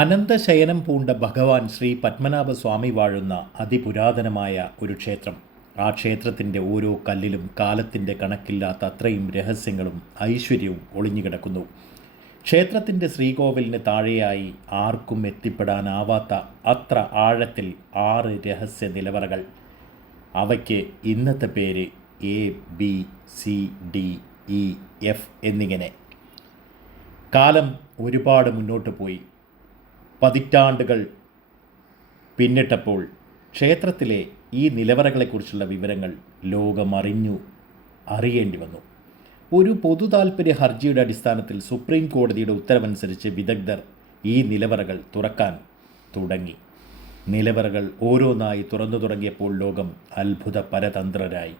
അനന്തശയനം പൂണ്ട ഭഗവാൻ ശ്രീ പത്മനാഭസ്വാമി വാഴുന്ന അതിപുരാതനമായ ഒരു ക്ഷേത്രം. ആ ക്ഷേത്രത്തിൻ്റെ ഓരോ കല്ലിലും കാലത്തിൻ്റെ കണക്കില്ലാത്ത അത്രയും രഹസ്യങ്ങളും ഐശ്വര്യവും ഒളിഞ്ഞുകിടക്കുന്നു. ക്ഷേത്രത്തിൻ്റെ ശ്രീകോവിലിന് താഴെയായി ആർക്കും എത്തിപ്പെടാനാവാത്ത അത്ര ആഴത്തിൽ 6 രഹസ്യ നിലവറകൾ. അവയ്ക്ക് ഇന്നത്തെ പേര് ABCDEF എന്നിങ്ങനെ. കാലം ഒരുപാട് മുന്നോട്ട് പോയി. പതിറ്റാണ്ടുകൾ പിന്നിട്ടപ്പോൾ ക്ഷേത്രത്തിലെ ഈ നിലവറകളെക്കുറിച്ചുള്ള വിവരങ്ങൾ അറിയേണ്ടി വന്നു. ഒരു പൊതു താൽപ്പര്യ ഹർജിയുടെ അടിസ്ഥാനത്തിൽ സുപ്രീം കോടതിയുടെ ഉത്തരവനുസരിച്ച് വിദഗ്ധർ ഈ നിലവറകൾ തുറക്കാൻ തുടങ്ങി. നിലവറകൾ ഓരോന്നായി തുറന്നു തുടങ്ങിയപ്പോൾ ലോകം അത്ഭുത പരതന്ത്രരായി.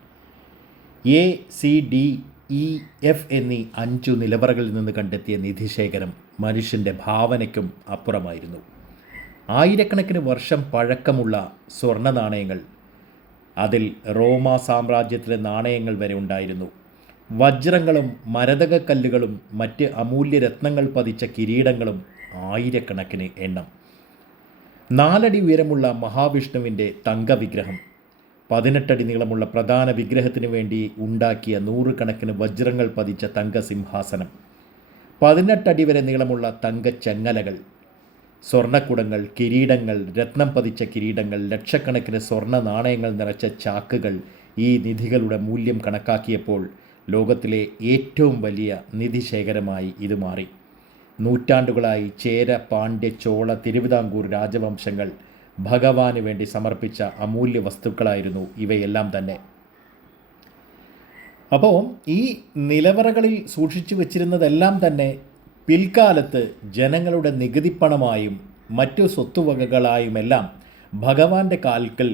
ACDEF എന്നീ 5 നിലവറകളിൽ നിന്ന് കണ്ടെത്തിയ നിധിശേഖരം മനുഷ്യൻ്റെ ഭാവനയ്ക്കും അപ്പുറമായിരുന്നു. ആയിരക്കണക്കിന് വർഷം പഴക്കമുള്ള സ്വർണ്ണ നാണയങ്ങൾ, അതിൽ റോമാ സാമ്രാജ്യത്തിലെ നാണയങ്ങൾ വരെ ഉണ്ടായിരുന്നു. വജ്രങ്ങളും മരതകക്കല്ലുകളും മറ്റ് അമൂല്യ രത്നങ്ങൾ പതിച്ച കിരീടങ്ങളും ആയിരക്കണക്കിന് എണ്ണം. 4 അടി ഉയരമുള്ള മഹാവിഷ്ണുവിൻ്റെ തങ്കവിഗ്രഹം, 18 അടി നീളമുള്ള പ്രധാന വിഗ്രഹത്തിനു വേണ്ടി ഉണ്ടാക്കിയ 100 കണക്കിന് വജ്രങ്ങൾ പതിച്ച തങ്കസിംഹാസനം, 18 അടി വരെ നീളമുള്ള തങ്കച്ചങ്ങലകൾ, സ്വർണ്ണക്കുടങ്ങൾ, കിരീടങ്ങൾ, രത്നം പതിച്ച കിരീടങ്ങൾ, ലക്ഷക്കണക്കിന് സ്വർണ്ണ നാണയങ്ങൾ നിറച്ച ചാക്കുകൾ. ഈ നിധികളുടെ മൂല്യം കണക്കാക്കിയപ്പോൾ ലോകത്തിലെ ഏറ്റവും വലിയ നിധിശേഖരമായി ഇത് മാറി. നൂറ്റാണ്ടുകളായി ചേര, പാണ്ഡ്യ, ചോള, തിരുവിതാംകൂർ രാജവംശങ്ങൾ ഭഗവാന് വേണ്ടി സമർപ്പിച്ച അമൂല്യ വസ്തുക്കളായിരുന്നു ഇവയെല്ലാം തന്നെ. അപ്പോൾ ഈ നിലവറകളിൽ സൂക്ഷിച്ചു വച്ചിരുന്നതെല്ലാം തന്നെ പിൽക്കാലത്ത് ജനങ്ങളുടെ നികുതിപ്പണമായും മറ്റു സ്വത്തുവകകളായുമെല്ലാം ഭഗവാന്റെ കാൽക്കൽ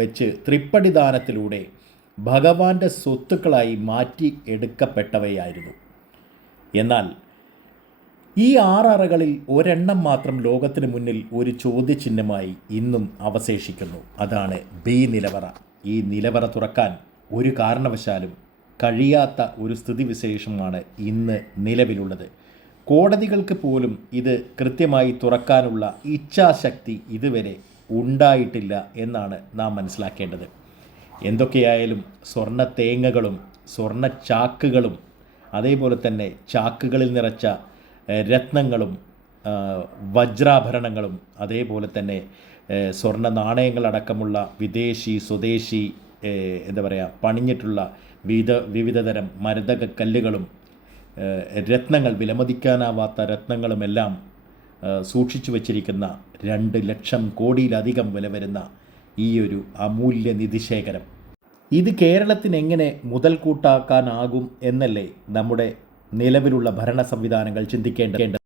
വെച്ച് തൃപ്പടിദാനത്തിലൂടെ ഭഗവാന്റെ സ്വത്തുക്കളായി മാറ്റി എടുക്കപ്പെട്ടവയായിരുന്നു. എന്നാൽ ഈ 6 അറകളിൽ ഒരെണ്ണം മാത്രം ലോകത്തിന് മുന്നിൽ ഒരു ചോദ്യചിഹ്നമായി ഇന്നും അവശേഷിക്കുന്നു. അതാണ് B നിലവറ. ഈ നിലവറ തുറക്കാൻ ഒരു കാരണവശാലും കഴിയാത്ത ഒരു സ്ഥിതിവിശേഷമാണ് ഇന്ന് നിലവിലുള്ളത്. കോടതികൾക്ക് പോലും ഇത് കൃത്യമായി തുറക്കാനുള്ള ഇച്ഛാശക്തി ഇതുവരെ ഉണ്ടായിട്ടില്ല എന്നാണ് നാം മനസ്സിലാക്കേണ്ടത്. എന്തൊക്കെയായാലും സ്വർണ്ണ തേങ്ങകളും സ്വർണ്ണ ചാക്കുകളും അതേപോലെ തന്നെ ചാക്കുകളിൽ നിറച്ച രത്നങ്ങളും വജ്രാഭരണങ്ങളും അതേപോലെ തന്നെ സ്വർണ്ണ നാണയങ്ങളടക്കമുള്ള വിദേശി സ്വദേശി പണിഞ്ഞിട്ടുള്ള വിവിധതരം മരതക കല്ലുകളും രത്നങ്ങൾ, വിലമതിക്കാനാവാത്ത രത്നങ്ങളുമെല്ലാം സൂക്ഷിച്ചു വച്ചിരിക്കുന്ന 2 ലക്ഷം കോടിയിലധികം വില വരുന്ന ഈ ഒരു അമൂല്യ നിധിശേഖരം, ഇത് കേരളത്തിന് എങ്ങനെ മുതൽ കൂട്ടാക്കാനാകും എന്നല്ലേ നമ്മുടെ നിലവിലുള്ള ഭരണ സംവിധാനങ്ങൾ ചിന്തിക്കേണ്ടത്.